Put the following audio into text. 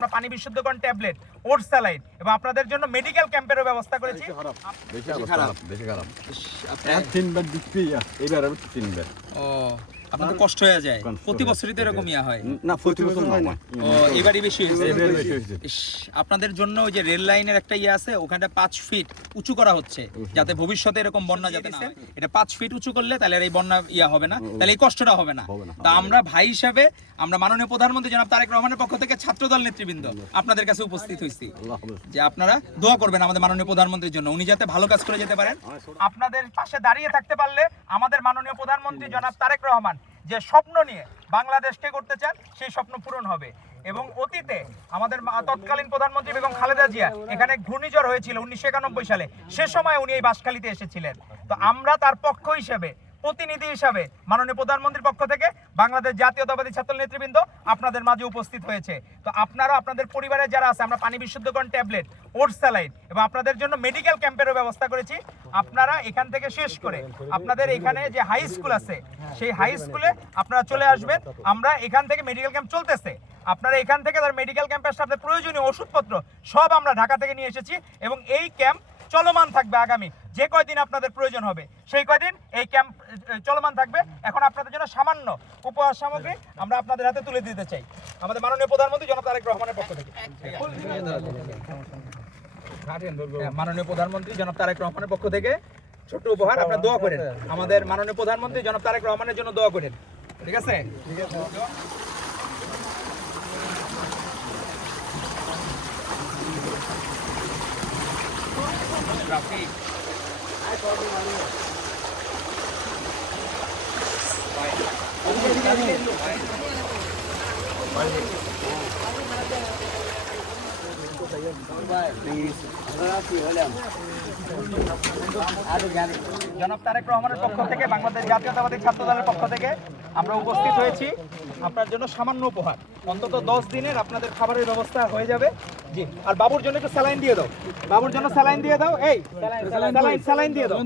আমরা পানি বিশুদ্ধকরণ tablet, oats saline এবং আপনাদের জন্য মেডিকেল ক্যাম্পেরও ব্যবস্থা করেছি। বেশি খারাপ তিনবার দিচ্ছি এবার আমি তিনবার আপনাদের কষ্ট হয়ে যায় প্রতি বছরই তো এরকম হয় না প্রতি বছর হয় না এবারই বেশি হয়েছে আপনাদের জন্য ওই যে রেল লাইনের একটা আছে ওখানটা 5 ফিট উঁচু করা হচ্ছে যাতে ভবিষ্যতে এরকম বন্যা যাতে না এটা 5 ফিট উঁচু করলে তাহলে এই বন্যা হবে না তাহলে এই কষ্টটা হবে না তা আমরা ভাই হিসাবে আমরা মাননীয় প্রধানমন্ত্রী জনাব তারেক রহমানের পক্ষ থেকে ছাত্রদল নেতৃবৃন্দ আপনাদের কাছে উপস্থিত হইছি যে আপনারা দোয়া করবেন আমাদের মাননীয় প্রধানমন্ত্রীর জন্য উনি যাতে ভালো কাজ করে যেতে পারেন। আপনাদের পাশে দাঁড়িয়ে থাকতে পারলে আমাদের মাননীয় প্রধানমন্ত্রী জনাব তারেক রহমান যে স্বপ্ন নিয়ে বাংলাদেশকে করতে চান সেই স্বপ্ন পূরণ হবে। এবং অতীতে আমাদের তৎকালীন প্রধানমন্ত্রী বেগম খালেদা জিয়া এখানে ঘূর্ণিঝড় হয়েছিল 1991 সালে, সে সময় উনি এই বাঁশখালীতে এসেছিলেন। তো আমরা তার পক্ষ হিসেবে প্রতিনিধি হিসাবে মাননীয় প্রধানমন্ত্রীর পক্ষ থেকে বাংলাদেশ জাতীয়তাবাদী ছাত্র নেতৃবৃন্দ আপনাদের মাঝে উপস্থিত হয়েছে। তো আপনারা আপনাদের পরিবারের যারা আছে আমরা পানি বিশুদ্ধকরণ ট্যাবলেট, ওটস স্যালাইন এবং আপনাদের জন্য মেডিকেল ক্যাম্পেরও ব্যবস্থা করেছি। আপনারা এখান থেকে শেষ করে আপনাদের এখানে যে হাই স্কুল আছে সেই হাই স্কুলে আপনারা চলে আসবেন। আমরা এখান থেকে মেডিকেল ক্যাম্প চলতেছে, আপনারা এখান থেকে তার মেডিকেল ক্যাম্পের সাথে প্রয়োজনীয় ওষুধপত্র সব আমরা ঢাকা থেকে নিয়ে এসেছি এবং এই ক্যাম্প চলমান থাকবে। আগামী যে কয়দিন আপনাদের প্রয়োজন হবে সেই কয়দিন এই ক্যাম্প চলমান থাকবে। এখন আপনাদের জন্য সামান্য উপহার সামগ্রী আমরা আপনাদের হাতে তুলে দিতে চাই আমাদের মাননীয় প্রধানমন্ত্রী জনাব তারেক রহমানের পক্ষ থেকে। মাননীয় প্রধানমন্ত্রী জনাব তারেক রহমানের পক্ষ থেকে ছোট্ট উপহার, আপনারা দোয়া করেন আমাদের মাননীয় প্রধানমন্ত্রী জনাব তারেক রহমানের জন্য দোয়া করেন, ঠিক আছে? Rafiq. জনাব তারেক রহমানের পক্ষ থেকে বাংলাদেশ জাতীয়তাবাদী ছাত্র দলের পক্ষ থেকে আমরা উপস্থিত হয়েছি আপনার জন্য সামান্য উপহার। অন্তত 10 দিনের আপনাদের খাবারের ব্যবস্থা হয়ে যাবে। জি, আর বাবুর জন্য একটু স্যালাইন দিয়ে দাও, বাবুর জন্য স্যালাইন দিয়ে দাও, এই স্যালাইন দিয়ে দাও।